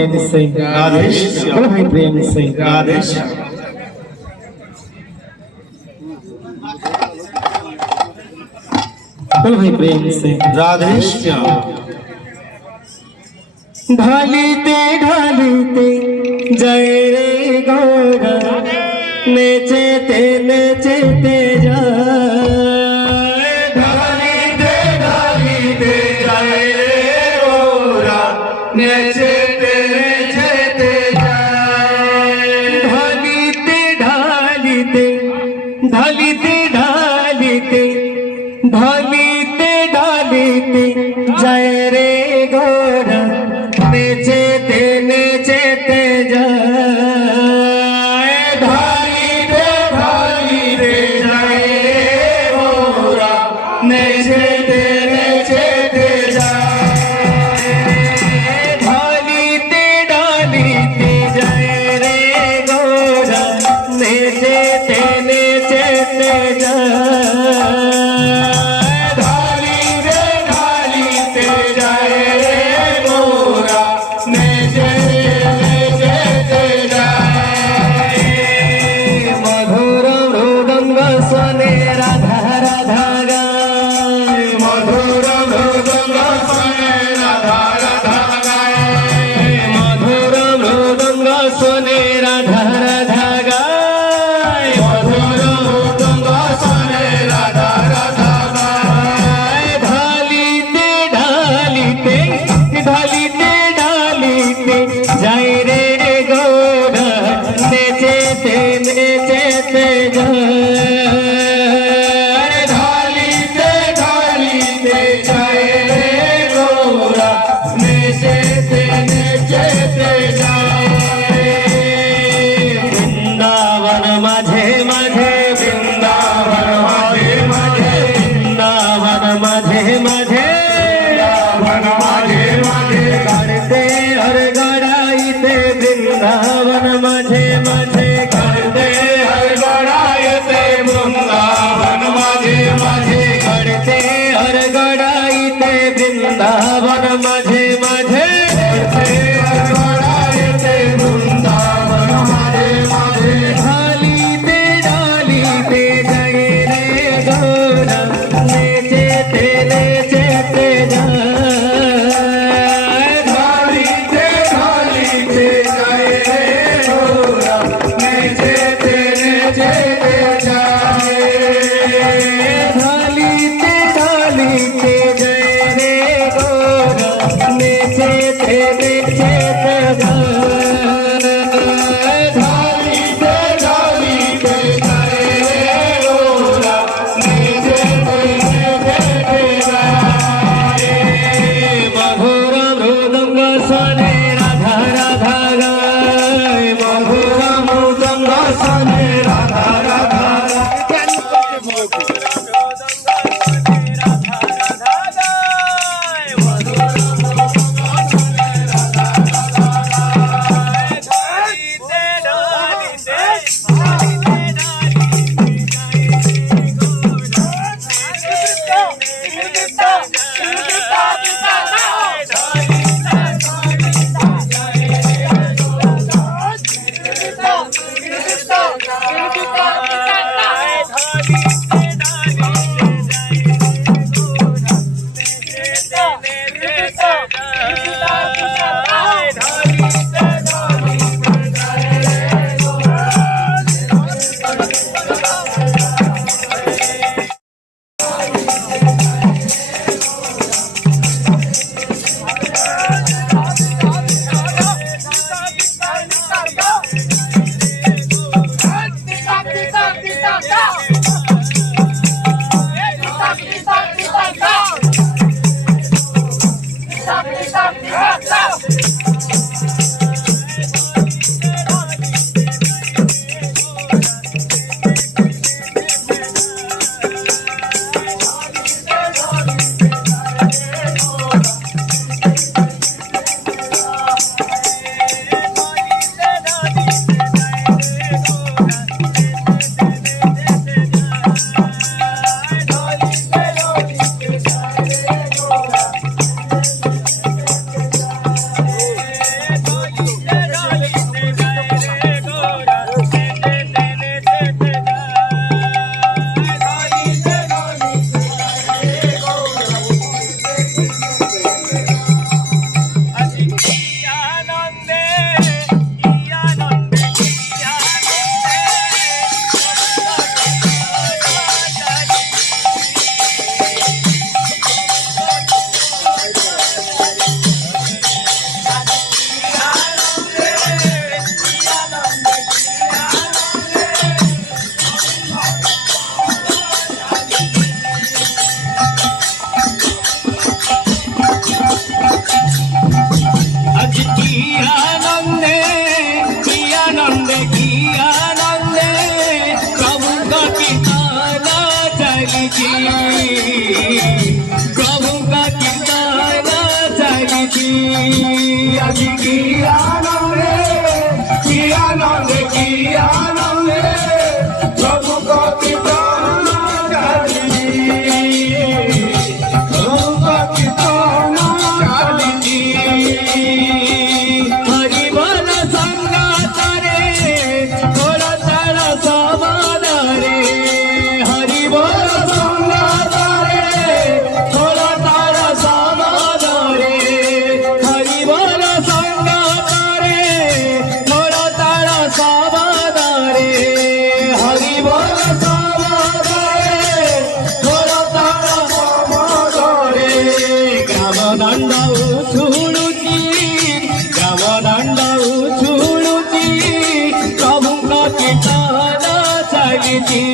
प्रेम से राधे श्याम बोलो भाई प्रेम से राधे श्याम बोलो भाई प्रेम से राधे श्याम ढालिते जय रे गौरा नेचेते जा ढालिते जय रे गौरा नेचेते जा ढालिते जय रे गौरा नेचेते जा ढालिते जय रे गौरा नेचेते जा ढालिते जय रे गौरा नेचेते जा सोने राधा राधा गाय मधुर मृदंग सोने राधा राधा गाय मधुर मृदंग सोने राधा राधा गाय मधुर मृदंग सोने राधा राधा गाय ढालिते जय रे गौरा नेचेते जा वृंदावन माझे माझे वृंदावन माझे माझे वृंदावन माझे माझे वृंदावन माझे माझे काढते हर गडाईते वृंदावन माझे माझे काढते हर गडायते वृंदावन माझे माझे काढते हर गडाईते वृंदावन माझे माझे हर गडायते वृंदावन माझे माझे ढालिते जय रे गौरा नेचेते जा ढालिते जय रे गौरा नेचेते जाए ढालिते जय रे गौरा नेचेते जा ढालिते जय रे गौरा नेचेते प्रभु का कीर्तन चालिती আজি কি আনন্দে কি আনন্দে কি আনন্দে প্রভু কীর্তন চালিছি প্রভু কীর্তন চালিছি हरि बोल संगात रे थोड़ा तारा समाद रे हरि बोल संगात रे थोड़ा तारा समाद रे हरि बोल संगात रे थोड़ा तारा समाद रे हरि बोल समाद रे थोड़ा तारा समाद रे ग्राम दंड उछुळुची ग्राम दंड उछुळुची प्रभुका कीर्तन चालिती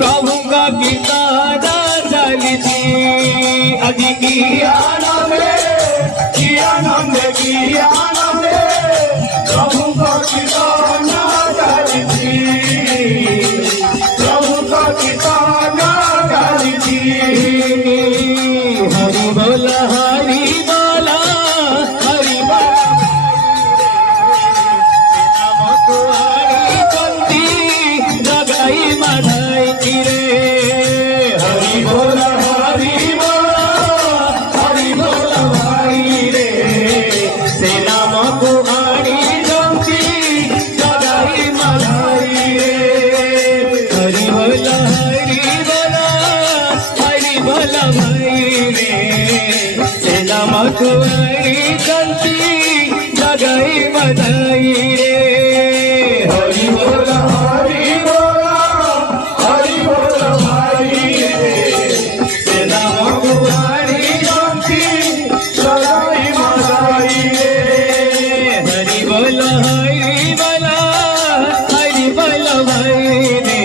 प्रभुका कीर्तन चालिती আজি কি আনন্দে কি আনন্দে কি আনন্দে প্রভু কীর্তন চালিছি প্রভু কীর্তন চালিছি हरि बोल हरि बोल हरि बोल नाम को हरि बंदी जगाई माधाई रे हरि बोल हरि बोल हरि बोल भाई रे से नाम को हरि बंदी जगाई माधाई रे हरि बोल हरि बोल हरि बोल भाई रे से नाम को हरि बंदी जगाई माधाई रे हरि बोल হরি বল হরি বল ভাই রে से नाम को हरि শান্তি সদাই মাদাই রে हरि बोल हरि बोल हरि बोल भाई रे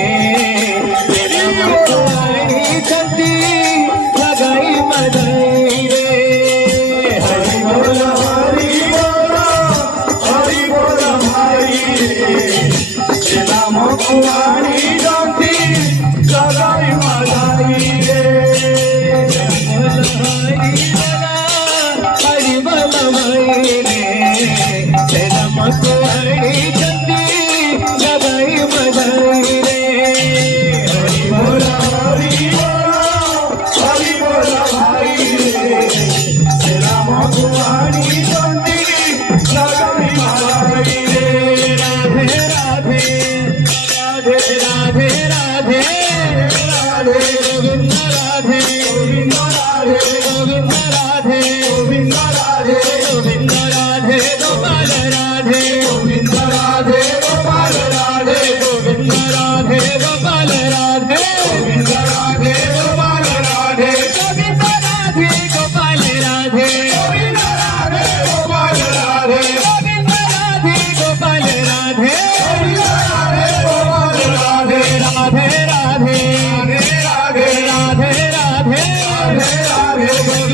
तेरा मत हरि चंदी लगाई मदाई रे हरि बोल হরি বল হরি বল ভাই রে নাম কুমারী শান্তি সদাই মাদাই রে हरि बोल भाई रे तेरा मत हरि चंदी लगाई मदाई रे हरि बोल হরি বল ভাই রে নাম কুমারী শান্তি সদাই মাদাই রে राधे राधे राधे राधे राधे राधे गोविंद राधे গোবিন্দ রাধে गोविंद राधे গোবিন্দ রাধে गोविंद राधे गोपाल राधे গোবিন্দ রাধে গোপাল রাধে गोविंद राधे गोपाल राधे গোবিন্দ রাধে গোপাল রাধে गोविंद राधे गोपाल राधे গোবিন্দ রাধে গোপাল রাধে गोविंद राधे गोपाल राधे গোবিন্দ রাধে গোপাল রাধে राधे राधे রাধে রাধे राधे राधे রাধে রাধে